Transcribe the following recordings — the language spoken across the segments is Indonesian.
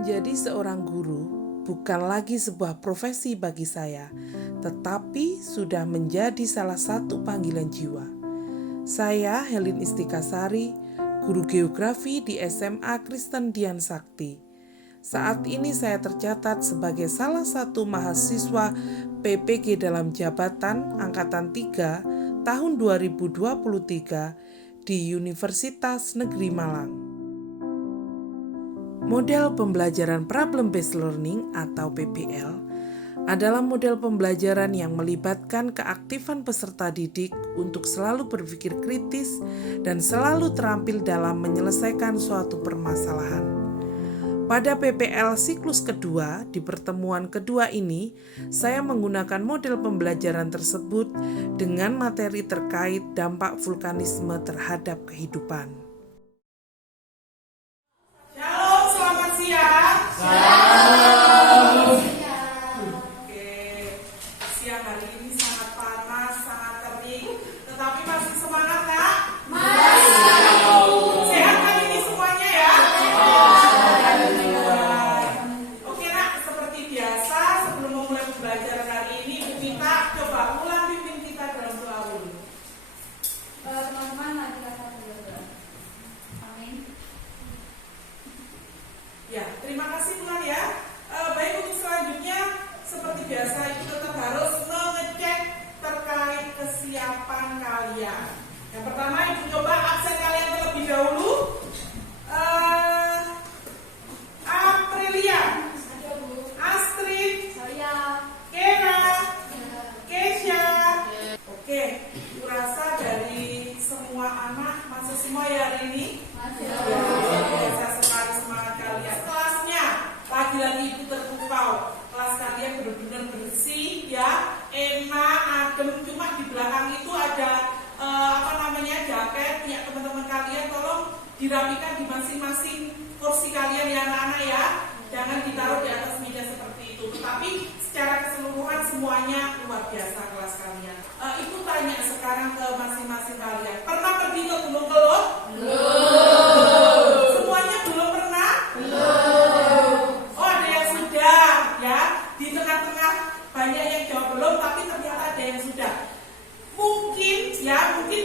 Menjadi seorang guru bukan lagi sebuah profesi bagi saya, tetapi sudah menjadi salah satu panggilan jiwa. Saya Helin Istikasari, guru geografi di SMA Kristen Dian Sakti. Saat ini saya tercatat sebagai salah satu mahasiswa PPG dalam jabatan Angkatan 3 tahun 2023 di Universitas Negeri Malang. Model pembelajaran Problem Based Learning atau PBL adalah model pembelajaran yang melibatkan keaktifan peserta didik untuk selalu berpikir kritis dan selalu terampil dalam menyelesaikan suatu permasalahan. Pada PPL siklus kedua, di pertemuan kedua ini, saya menggunakan model pembelajaran tersebut dengan materi terkait dampak vulkanisme terhadap kehidupan. Siang hari ini sangat panas, sangat terik, tetapi masih semangat Kak? Sehat hari ini semuanya ya? Oke Nak, seperti biasa sebelum memulai pembelajaran hari ini, Bu Vita coba ulang pimpin kita dalam doa dulu. Teman-teman, mari kita berdoa. Amin. Ya, terima kasih Tuhan ya. Baik, untuk selanjutnya seperti biasa itu tetap harus mengecek terkait kesiapan kalian. Yang pertama Ibu coba absen kalian terlebih dahulu. Aprilia, Astrid, Kera, Kesha. Oke, kurasa dari semua anak masuk semua ya hari ini. Biasa sekali semangat kalian. Kelasnya lagi-lagi Ibu terpukau. Kelas kalian benar-benar bersih ya, enak, adem. Cuma di belakang itu ada jaket ya teman-teman kalian, tolong dirapikan di masing-masing kursi kalian ya anak-anak ya. Jangan ditaruh di atas meja seperti itu. Tetapi secara keseluruhan semuanya luar biasa kelas kalian. Ibu tanya sekarang ke masing-masing kalian, pernah pergi ke Gunung Kelud? Belum. Semuanya belum pernah? Belum. Oh, ada yang sudah ya. Di tengah-tengah banyak yang jawab belum, tapi ternyata ada yang sudah. Mungkin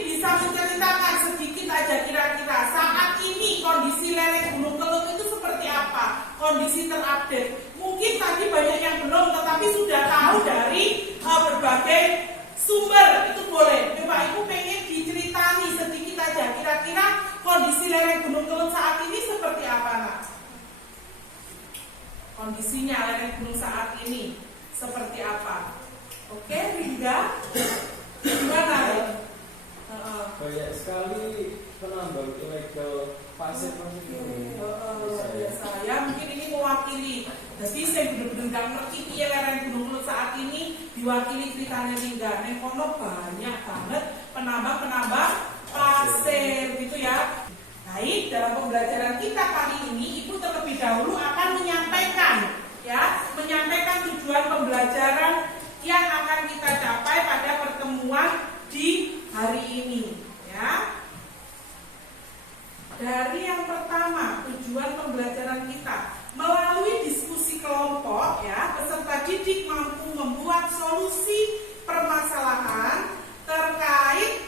bisa menceritakan sedikit aja kira-kira saat ini kondisi lereng Gunung Kelud itu seperti apa, kondisi terupdate. Mungkin tadi banyak yang belum, tetapi sudah tahu dari berbagai sumber. Itu boleh. Coba Ibu pengen diceritani sedikit aja kira-kira kondisi lereng Gunung Kelud saat ini seperti apa Nak? Kondisinya lereng gunung saat ini seperti apa? Oke, Rinda, gimana? Banyak sekali penambang ilegal pasir Saya mungkin ini mewakili. Jadi saya benar-benar nggak ngerti ya lereng Gunung Kelud saat ini diwakili ceritanya Rinda. Neng kono banyak banget penambang pasir gitu ya. Baik, dalam pembelajaran kita kali ini, Ibu terlebih dahulu akan menyampaikan tujuan pembelajaran yang akan kita capai pada pertemuan di hari ini, ya. Dari yang pertama, tujuan pembelajaran kita melalui diskusi kelompok, ya, peserta didik mampu membuat solusi permasalahan terkait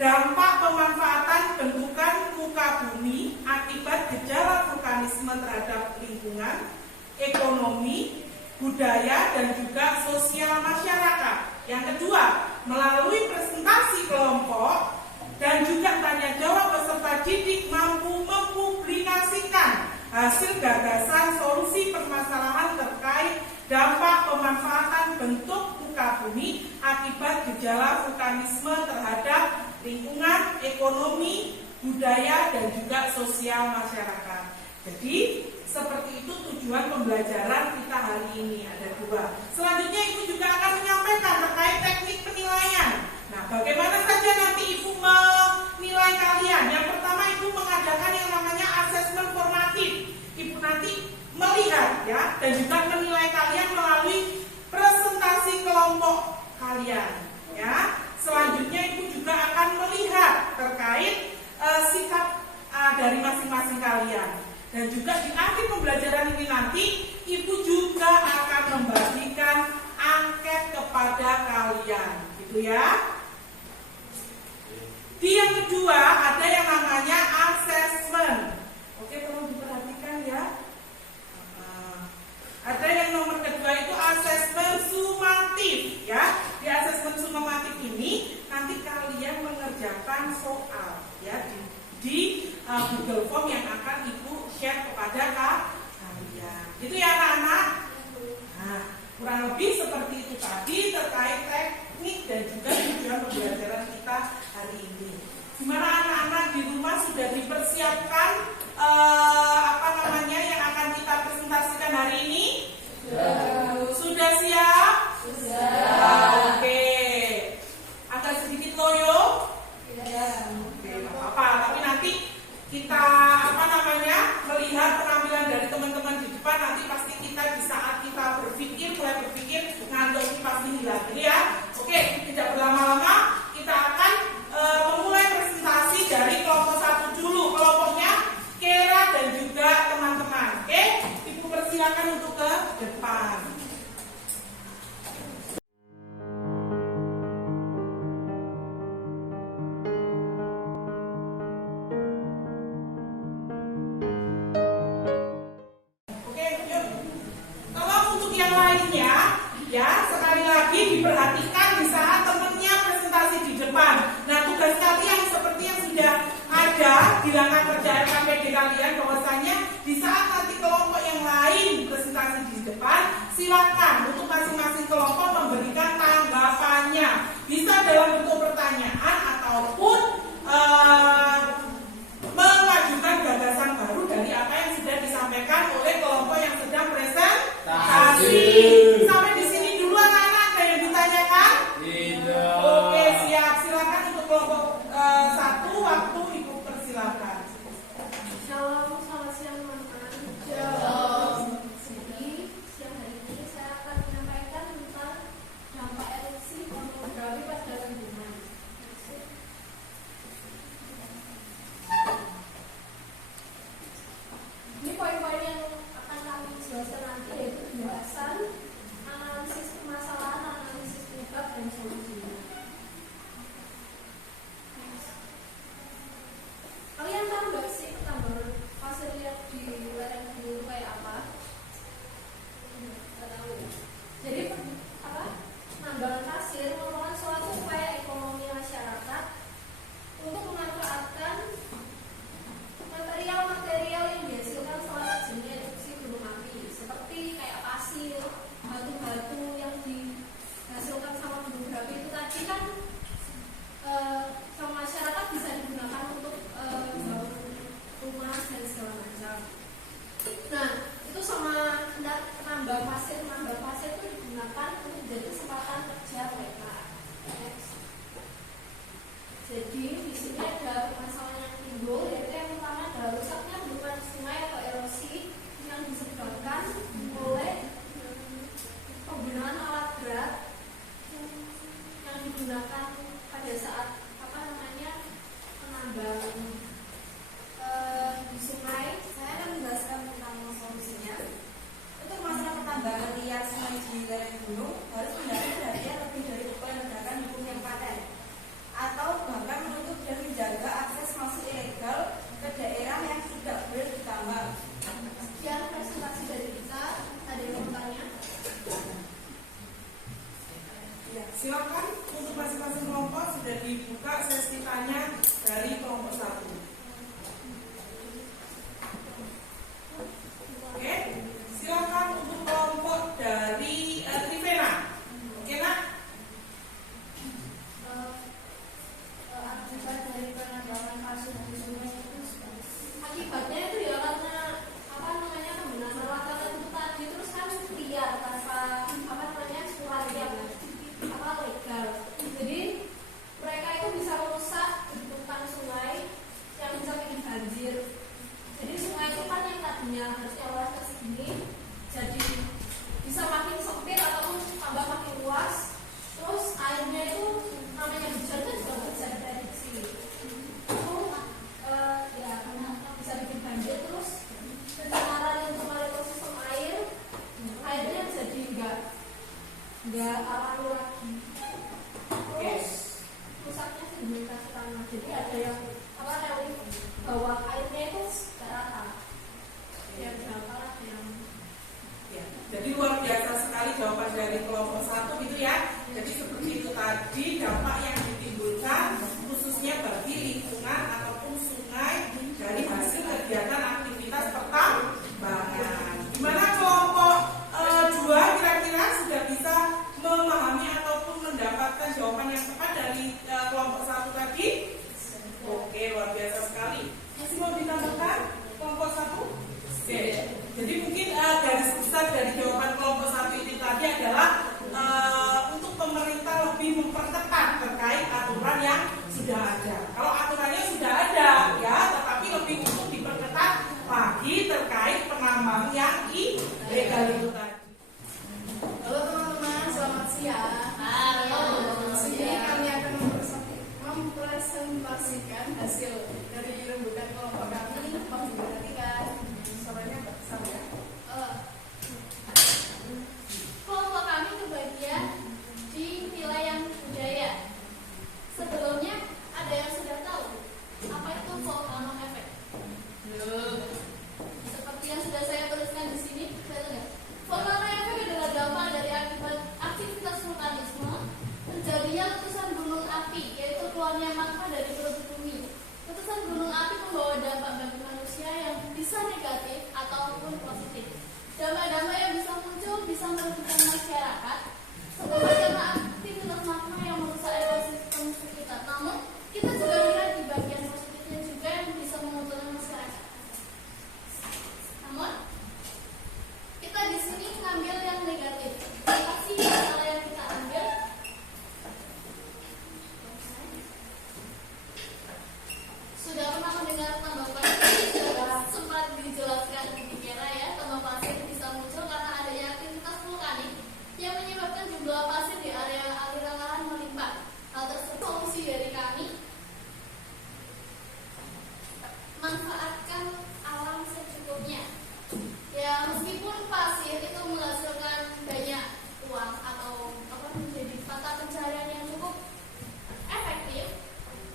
dampak pemanfaatan bentukan muka bumi akibat gejala vulkanisme terhadap lingkungan, ekonomi, budaya, dan juga sosial masyarakat. Yang kedua, melalui presentasi kelompok dan juga tanya jawab peserta didik mampu mempublikasikan hasil gagasan solusi permasalahan terkait dampak pemanfaatan bentuk muka bumi akibat gejala vulkanisme terhadap lingkungan, ekonomi, budaya, dan juga sosial masyarakat. Jadi seperti itu tujuan pembelajaran kita hari ini, ada dua. Selanjutnya Ibu juga akan menyampaikan terkait teknik penilaian. Nah, bagaimana saja nanti Ibu menilai kalian? Yang pertama Ibu mengadakan yang namanya asesmen formatif. Ibu nanti melihat ya dan juga menilai kalian melalui presentasi kelompok kalian ya. Selanjutnya Ibu juga akan melihat terkait sikap dari masing-masing kalian. Dan juga di akhir pembelajaran Di yang kedua ada yang namanya assessment. Oke, tolong diperhatikan ya. Ada yang nomor kedua itu asesmen sumatif ya. Di asesmen sumatif ini nanti kalian mengerjakan soal ya di Google Form yang akan Ibu share kepada kalian. Itu ya anak-anak. Nah, kurang lebih seperti itu tadi terkait teknik dan juga tujuan pembelajaran kita hari ini. Gimana anak-anak di rumah sudah dipersiapkan yang akan kita presentasikan hari ini? Sudah siap? Sudah. Oke. Agak sedikit loyo? Oke, nggak apa-apa. Tapi nanti kita melihat penampilan dari teman-teman di depan, nanti pasti kita di saat kita mulai berpikir ngantuk pasti hilang. Jadi ya, oke, tidak berlama-lama kita akan memulai presentasi dari kelompok 1 dulu. Kelompoknya Kera dan juga teman-teman. Oke, Ibu persilakan untuk ke depan. Oke, yuk. Tolong untuk yang lainnya, ya sekali lagi diperhatikan di saat temennya presentasi di depan. Nah, tugas kalian seperti yang sudah ada di langkah kerja RKPD kalian, bahwasanya di saat nanti kelompok yang lain presentasi di depan, silakan untuk masing-masing kelompok memberikan tanggapannya. Bisa dalam bentuk pertanyaan ataupun mengajukan gagasan baru dari apa yang sudah disampaikan oleh kelompok yang sedang presentasi. Sampai di sini dulu anak-anak, ada yang ditanyakan? Tidak. Oke, siap. Silakan untuk kelompok 1, waktu Ibu persilakan. Shalom, selamat siang teman-teman. Shalom. Jadi siang hari ini saya akan menyampaikan tentang dampak erupsi pornografi pada lingkungan. Ini poin-poin yang akan kami jelaskan nanti, yaitu pembahasan, analisis permasalahan, analisis penyebab dan solusinya. Kalian tahu nggak sih pertambangan pasir yang di lereng gunung kayak apa? Nggak tahu ya. Jadi penambangan pasir merupakan suatu upaya ekonomi masyarakat untuk memanfaatkan material-material yang dihasilkan setelah terjadinya erupsi gunung api, seperti kayak pasir, batu-batu yang dihasilkan sama gunung api itu tadi kan sama masyarakat bisa digunakan untuk bangun rumah dan segala macam. Nah, itu sama penambang pasir itu digunakan untuk menjadi kesempatan kerja mereka. Jadi di sini ada permasalahan yang timbul, yaitu yang pertama adalah rusaknya bendungan sungai atau erosi yang disebabkan oleh penggunaan alat berat yang digunakan pada saat penambang di sungai. Saya akan menjelaskan tentang solusinya. Untuk masalah pertambangan liar sungai di lereng gunung harus mendapat perhatian lebih dari upaya ledakan hukum yang paten, atau bahkan menutup dan menjaga akses masuk ilegal ke daerah yang tidak boleh ditambang. Sekian presentasi dari kita. Ada yang mau bertanya? Ya, silakan untuk masing-masing kelompok sudah dibuka sesi tanya dari kelompok 1. Oke, silakan untuk kelompok dari Trivena. Oke, nak? Akibat dari penambangan pasir di sungai itu akibatnya itu ya karena penggunaan alat itu tadi terus kan liar tanpa surat yang legal. Jadi mereka itu bisa merusak bentukan sungai yang bisa bikin banjir. Jadi sungai itu kan yang tadinya harusnya luasnya segini jadi bisa makin sempit ataupun tambah makin luas. Terus airnya itu namanya hujan kan juga bisa diprediksi. Itu sudah ada. Kalau aturannya sudah ada ya, tetapi lebih untuk diperketat lagi terkait penambang yang ilegal itu tadi. Halo teman-teman, selamat siang. Halo. Di sini kami akan mempresentasikan hasil dari rembukan kelompok kami. Mohon diperhatikan. Suaranya besar ya. Kelompok kami kebagian di wilayah budaya. Sebelumnya ada yang sudah tahu apa itu volcano effect? Seperti yang sudah saya tuliskan di sini, betul nggak? Volcano effect adalah dampak dari akibat aktivitas vulkanisme terjadinya letusan gunung api, yaitu keluarnya magma dari perut bumi. Letusan gunung api membawa dampak bagi manusia yang bisa negatif ataupun positif. Dampak-dampak yang bisa muncul bisa merugikan masyarakat, sebab karena aktivitas magma yang merusak ekosistem sekitar. Namun, kita juga melihat di bagian positifnya juga yang bisa menguntungkan masyarakat. Namun, kita di sini ngambil yang negatif. Apa sih masalah yang kita ambil? Sudah pernah mendengar tambang pasir? Sudah sempat dijelaskan di kira ya, tambang pasir bisa muncul karena adanya aktivitas vulkanik yang menyebabkan jumlah pasir di area aliran lahan melimpah. Hal tersebut solusi dari kami manfaatkan alam secukupnya. Ya, meskipun pasir itu menghasilkan banyak uang atau menjadi mata pencarian yang cukup efektif,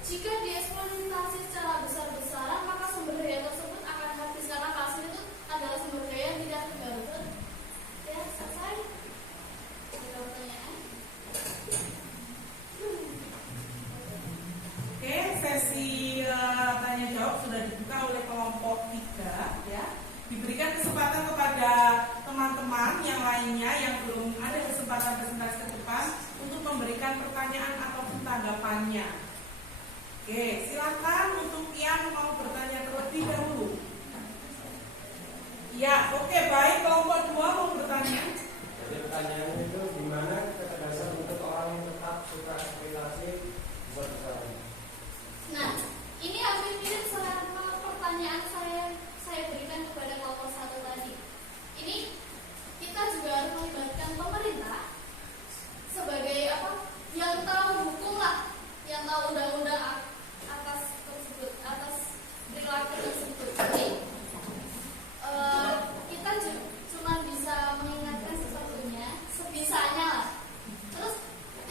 jika dieksploitasi secara besar-besaran, maka sumber daya tersebut akan habis karena pasir itu adalah sumber daya yang tidak terbarukan. Ya, selesai. Ada pertanyaan? Oke, sesi tanya jawab sudah dibuka oleh kelompok 3 ya. Diberikan kesempatan kepada teman-teman yang lainnya yang belum ada kesempatan presentasi ke depan untuk memberikan pertanyaan atau tanggapannya. Oke, silakan untuk yang mau bertanya terlebih dahulu. Ya, oke, baik, kelompok 2 mau bertanya. Jadi pertanyaannya itu gimana kecerdasan untuk orang yang tetap suka eksploitasi besar-besaran? Nah, ini hampir mirip sama pertanyaan saya berikan kepada kelompok 1 tadi. Ini kita juga harus melibatkan pemerintah sebagai yang tahu hukum lah, yang tahu undang-undang atas perilaku tersebut. Jadi kita cuma bisa mengingatkan sesuatunya sebisanya lah. Terus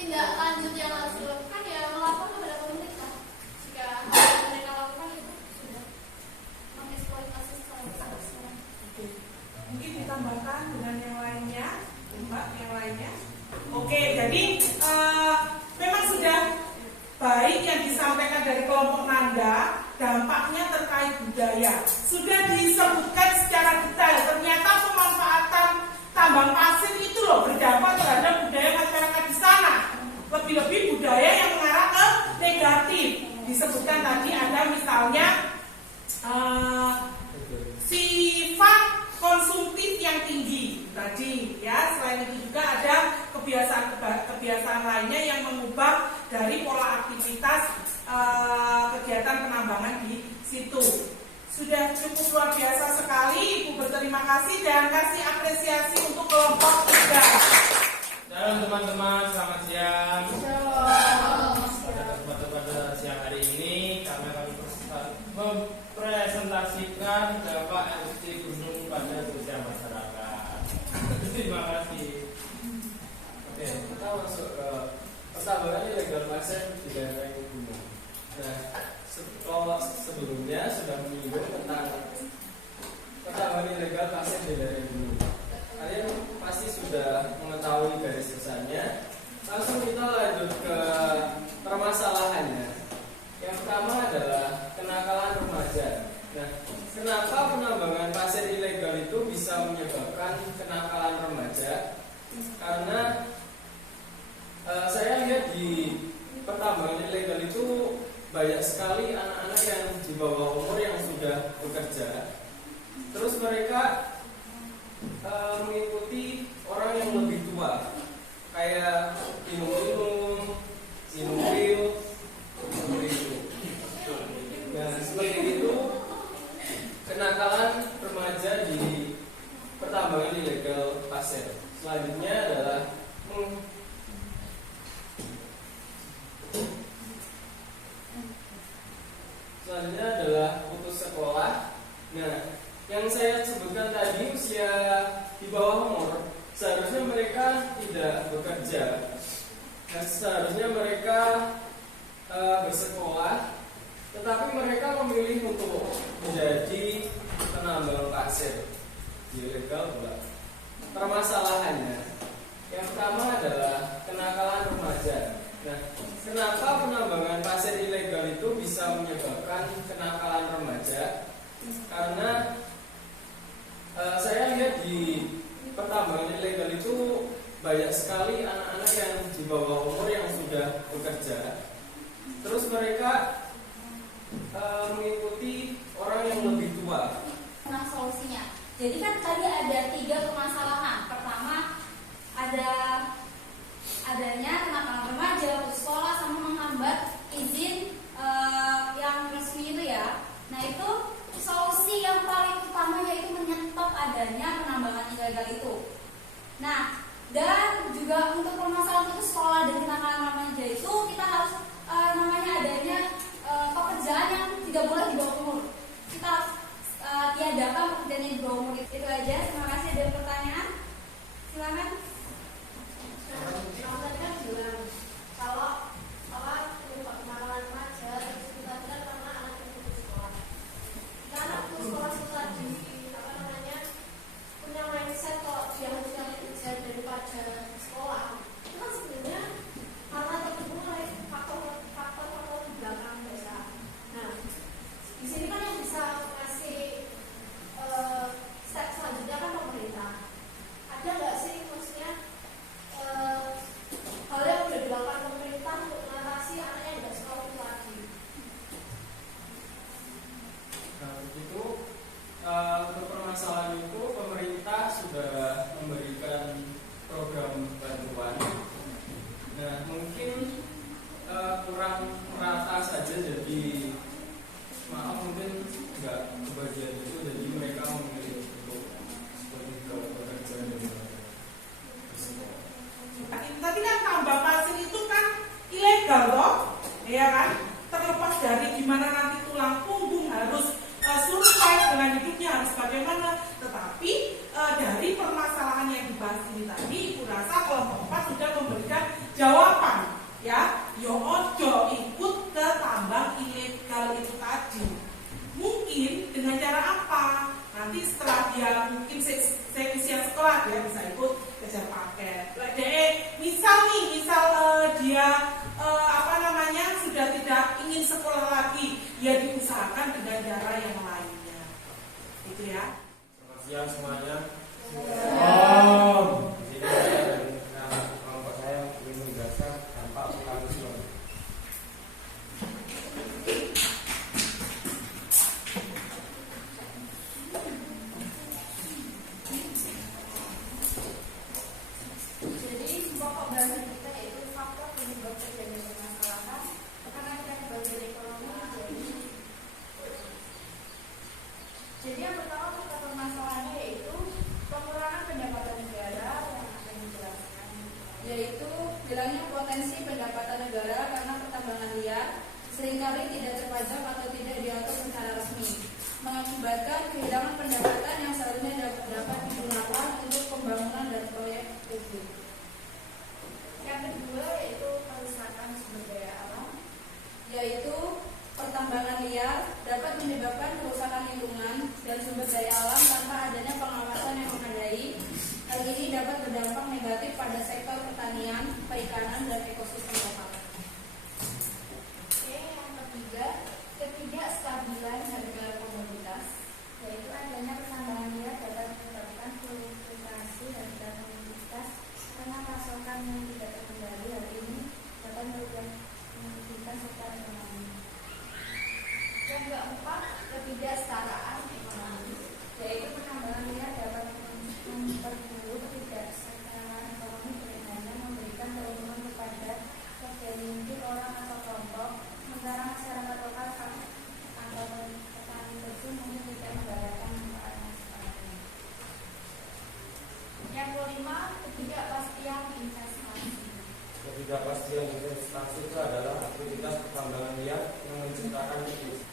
tindak lanjut yang harus dilakukan ya melapor kepada pemerintah. Jika apa yang mereka lakukan itu sudah mengeksploitasi secara besar-besaran. Oke. Mungkin ditambahkan dengan yang lainnya, Mbak, yang lainnya. Oke, jadi memang sudah baik yang disampaikan dari kelompok Nanda, dampaknya terkait budaya. Sudah disebutkan secara detail, ternyata pemanfaatan tambang pasir itu loh berdampak terhadap budaya masyarakat di sana. Lebih-lebih budaya yang mengarah ke negatif. Disebutkan tadi ada misalnya sifat konsumtif yang tinggi tadi ya. Selain itu juga ada kebiasaan lainnya yang mengubah dari pola aktivitas kegiatan penambangan di situ. Sudah cukup luar biasa sekali. Ibu berterima kasih dan kasih apresiasi untuk kelompok 3. Halo teman-teman, selamat siang. Pada siang hari ini karena kami mempresentasikan dampak erupsi gunung pada sosial masyarakat. Terima kasih. Oke, kita masuk ke pertambangan ilegal pasir di daerah gunung. Nah, kalau sebelumnya sudah menyinggung tentang pertambangan ilegal pasir di daerah gunung. Kalian pasti sudah mengetahui garis besarnya. Langsung kita lanjut ke permasalahannya. Yang pertama adalah kenakalan remaja. Nah, kenapa penambangan pasir ilegal itu bisa menyebabkan kenakalan remaja? Karena saya lihat di pertambangan ilegal itu banyak sekali anak-anak yang di bawah umur yang sudah bekerja. Terus mereka mengikuti orang yang lebih tua, kayak minum pil, membeli selanjutnya adalah putus sekolah. Nah, yang saya sebutkan tadi usia di bawah umur, seharusnya mereka tidak bekerja. Nah, seharusnya mereka bersekolah, tetapi mereka memilih untuk menjadi penambang pasir. Ilegal pula. Permasalahannya, yang pertama adalah kenakalan remaja. Nah, kenapa penambangan pasir ilegal itu bisa menyebabkan kenakalan remaja? Karena saya lihat di pertambangan ilegal itu banyak sekali anak-anak yang di bawah umur yang sudah bekerja. Terus mereka mengikuti orang yang lebih tua. Nah, solusinya. Jadi kan tadi ada 3 permasalahan. Pertama, adanya kenakalan remaja, putus sekolah, sama menghambat izin yang resmi itu ya. Nah, itu solusi yang paling utama yaitu menyetop adanya penambangan ilegal itu. Nah, dan juga untuk permasalahan putus sekolah dan kenakalan remaja itu kita harus adanya pekerjaan yang tidak boleh di bawah umur. Kita harus tiadakan pekerjaan yang di bawah umur. Itu aja. Terima kasih. Ada pertanyaan? Silakan. Tadi kan bilang kalau kenakalan remaja itu kita bilang karena anak yang putus sekolah. Karena putus sekolah itu tadi punya mindset kalau dia harus cari kerja daripada sekolah. Itu kan sebenarnya karena tertipu oleh faktor-faktor di belakang biasa. Nah, di sini kan yang bisa ngasih step selanjutnya kan pemerintah. Ada nggak sih maksudnya hal yang sudah dilakukan pemerintah untuk mengatasi anak yang tidak sekolah itu lagi? Nah, begitu untuk permasalahan itu pemerintah sudah memberikan program bantuan. Nah, mungkin kurang merata saja, jadi mungkin nggak kebagian itu, jadi mereka memilih untuk lebih ke bekerja dan bersekolah. Tapi kan tambang pasir itu kan ilegal toh, ya kan? Terlepas dari gimana nanti tulang punggung harus survive dengan hidupnya harus bagaimana, tetapi dari permasalahan yang dibahas ini tadi, Ibu rasa kelompok 4 sudah memberikan jawaban, ya. Yo ojo ikut ke tambang ilegal itu tadi. Mungkin dengan cara apa? Nanti setelah dia mungkin usia sekolah dia bisa ikut kejar paket. Misal dia sudah tidak ingin sekolah lagi, ya diusahakan dengan cara yang lainnya. Itu ya. Selamat siang semuanya. Di sini saya dari kelompok saya ingin menjelaskan dampak mekanisme. Jadi pokok bahasan kita yaitu faktor penyebab terjadinya permasalahan karena kita bagian ekonomi. Jadi yang pertama faktor permasalahannya yaitu pengurangan pendapatan negara yang akan dijelaskan, yaitu hilangnya potensi pendapatan negara karena pertambangan liar seringkali tidak terpajak atau tidak diatur secara resmi, mengakibatkan kehilangan pendapatan yang seharusnya dapat digunakan untuk pembangunan dan proyek publik. Yang kedua yaitu kerusakan sumber daya alam, yaitu pertambangan liar dapat menyebabkan kerusakan lingkungan dan sumber daya alam tanpa adanya pengawasan yang memadai. Hal ini dapat berdampak negatif pada sektor pertanian, perikanan, dan ekosistem lokal. Oke, yang ketiga, ketidakstabilan harga komoditas, yaitu adanya pertambangan liar dapat menyebabkan fluktuasi harga komoditas karena pasokan yang tidak terkendali. Hal ini dapat merugikan komoditas serta ekonomi. Yang keempat, ketidaksetaraan ekonomi, yaitu penambangan liar dapat memperburuk ketidaksetaraan ekonomi dengan memberikan keuntungan kepada segelintir orang atau kelompok, sementara masyarakat lokal atau petani kecil mungkin tidak mendapatkan manfaatnya sepenuhnya. Yang kelima, ketidakpastian investasi. Ketidakpastian investasi itu adalah aktivitas pertambangan liar yang menciptakan krisis.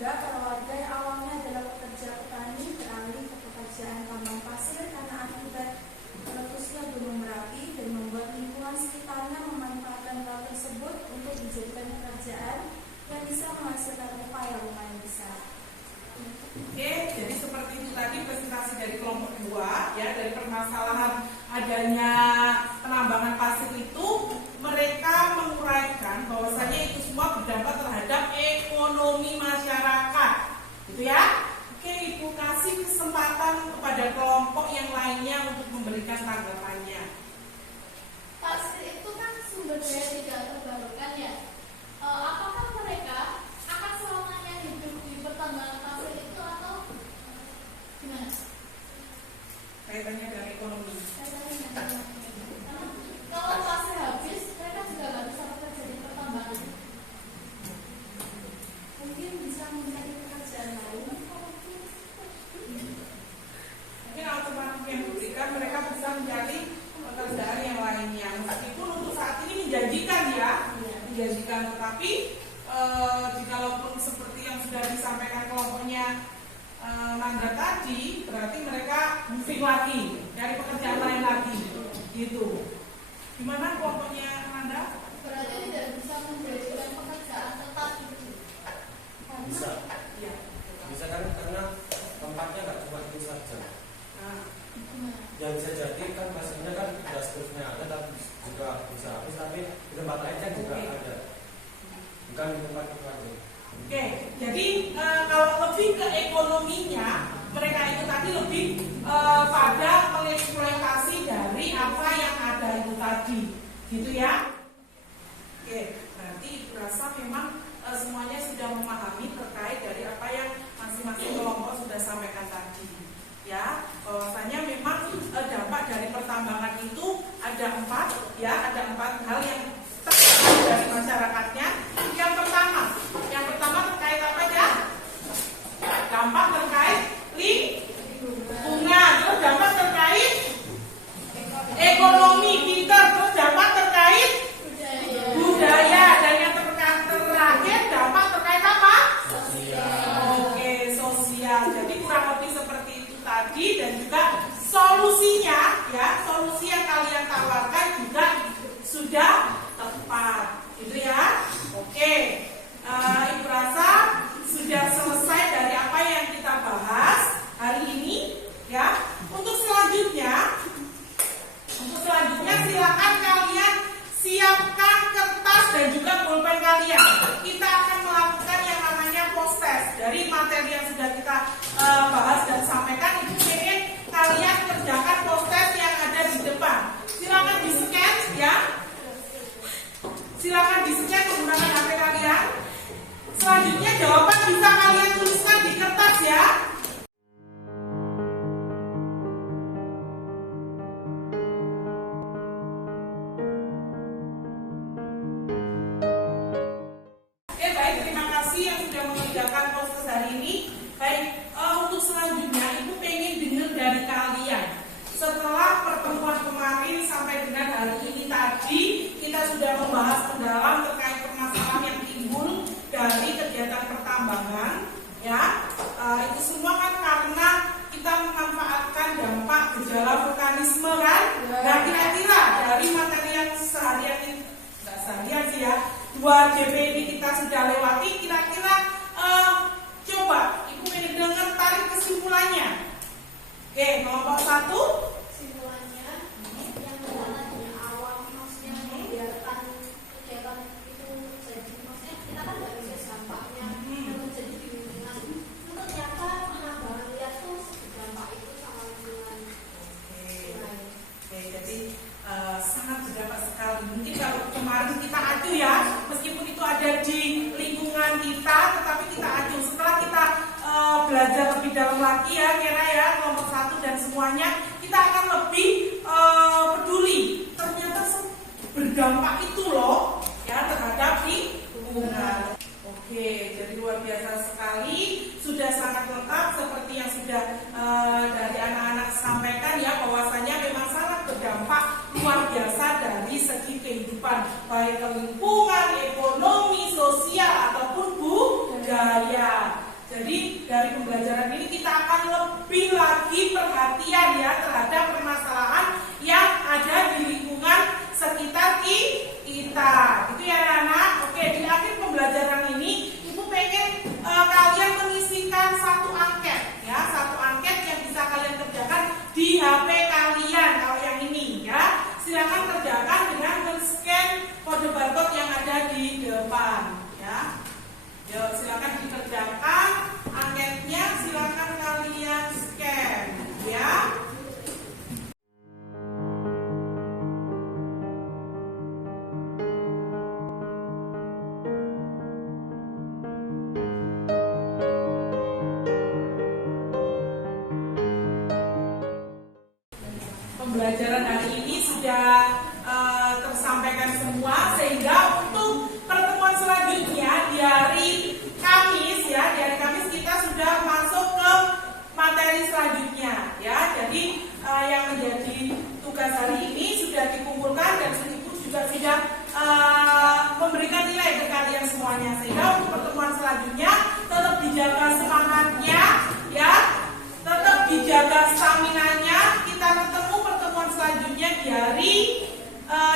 juga para warga yang awalnya adalah pekerja petani beralih ke pekerjaan tambang pasir karena akibat meletusnya Gunung Merapi dan membuat lingkungan sekitarnya memanfaatkan hal tersebut untuk dijadikan pekerjaan yang bisa menghasilkan upah yang lumayan besar. Oke, jadi seperti itu tadi presentasi dari kelompok 2 ya, dari permasalahan adanya penambangan pasir itu mereka menguraikan bahwasanya itu semua berdampak terhadap ekonomi masyarakat, gitu ya. Oke, Ibu kasih kesempatan kepada kelompok yang lainnya untuk memberikan tanggapannya. Pasir itu kan sumber daya tidak terbarukan ya. Apakah mereka akan selamanya hidup di pertambangan pasir itu atau gimana? Kaitannya dengan ekonomi. Kalau pasir habis, mereka juga nggak bisa bekerja di pertambangan. Mungkin bisa mencari pekerjaan lain. Mungkin alternatif yang diberikan mereka bisa mencari pekerjaan yang lainnya. Meskipun untuk saat ini menjanjikan ya, menjanjikan, tetapi jikalaupun seperti yang sudah disampaikan kelompoknya Nanda tadi, berarti mereka moving lagi, cari pekerjaan lain lagi, gitu. Gimana kelompoknya Nanda? Berarti tidak bisa menjadikan pekerjaan tetap gitu. Bisa. Ya. Bisa kan karena tempatnya nggak cuma itu saja. Nah, Yang bisa jadi kan pasirnya kan tidak seterusnya ada, tapi juga bisa habis, tapi di tempat lainnya juga ada. Bukan di tempat itu aja. Oke, jadi kalau lebih ke ekonominya, mereka itu tadi lebih pada mengeksploitasi dari apa yang ada itu tadi, gitu ya. Oke, berarti Ibu rasa memang semuanya sudah memahami terkait dari apa yang masing-masing kelompok sudah sampaikan tadi, ya. Bahwasanya memang dampak dari pertambangan itu ada 4, ya, ada 4 hal yang terjadi dari masyarakatnya. Yang pertama terkait apa ya? Dampak terkait lingkungan, terus dampak terkait ekonomi kita, terus dampak terkait budaya, dan yang terakhir dampak terkait apa? Oke, sosial. Jadi kurang lebih seperti itu tadi, dan juga solusinya, ya, solusi yang kalian tawarkan juga sudah tepat, gitu ya. Oke, Ibu rasa sudah selesai dari apa yang kita bahas hari ini, ya. Untuk selanjutnya silakan kalian siapkan kertas dan juga pulpen kalian. Kita akan melakukan yang namanya post test dari materi yang sudah kita bahas dan sampaikan. Ibu ingin kalian kerjakan post test yang ada di depan. Silakan di-scan, ya. Silakan di-scan menggunakan HP kalian. Selanjutnya jawaban bisa kalian tuliskan di kertas, ya. Oke, baik, terima kasih yang sudah mengerjakan poster hari ini. Baik, untuk selanjutnya Ibu pengen dengar dari kalian. Setelah pertemuan kemarin sampai dengan hari ini tadi, kita sudah membahas mendalam terkait permasalahan yang timbul dari kegiatan pertambangan, ya. Itu semua kan karena kita memanfaatkan dampak gejala vulkanisme, kan? Nah, kira-kira dari materi yang seharian ini, nggak seharian sih ya, 2 JP ini kita sudah lewati, kira-kira coba Ibu pengen dengar tarik kesimpulannya. Oke, kelompok 1. Kesimpulannya yang tadinya awal maksudnya membiarkan kegiatan itu jadi, maksudnya kita kan nggak bisa dampaknya yang terjadi di lingkungan. Itu ternyata penambangan liar tuh berdampak itu sama lingkungan. Oke, jadi sangat berdampak sekali. Mungkin kalau kemarin kita adu ya, meskipun itu ada di lingkungan kita, tetapi kita adu. Setelah kita belajar lebih dalam lagi ya, Kira ya, kelompok 1 dan semuanya, kita akan lebih peduli. Ternyata berdampak itu loh, ya, terhadap lingkungan. Oke, jadi luar biasa sekali, sudah sangat lengkap seperti yang sudah dari anak-anak sampaikan ya, bahwasanya memang sangat berdampak luar biasa dari segi kehidupan, baik ke lingkungan, ekonomi, sosial ataupun budaya. perhatian ya terhadap permasalahan yang ada di lingkungan sekitar kita. Gitu ya anak-anak. Oke, di akhir pembelajaran ini Ibu pengen kalian mengisikan satu angket ya, satu angket yang bisa kalian kerjakan di HP kalian. Kalau yang ini ya, silakan kerjakan dengan men-scan kode barcode yang ada di depan ya. Yuk, silakan dikerjakan angketnya, silakan kalian scan ya. Pembelajaran hari ini sudah tersampaikan semua, sehingga untuk pertemuan selanjutnya di hari Kamis ya, di hari Kamis kita sudah masuk ke materi selanjutnya ya. Jadi yang menjadi tugas hari ini sudah dikumpulkan dan Ibu juga sudah memberikan nilai ke kalian semuanya, sehingga untuk pertemuan selanjutnya tetap dijaga semangatnya ya, tetap dijaga staminanya. Kita ketemu pertemuan selanjutnya di hari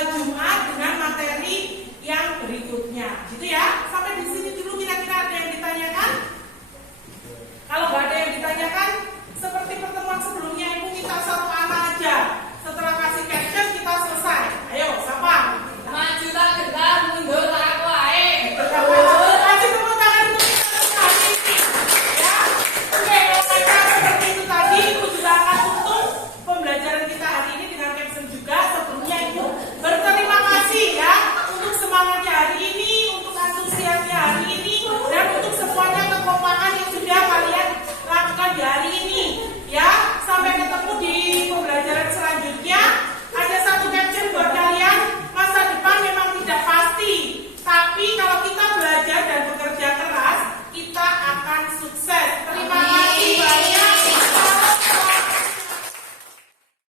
Jumat dengan materi yang berikutnya gitu ya.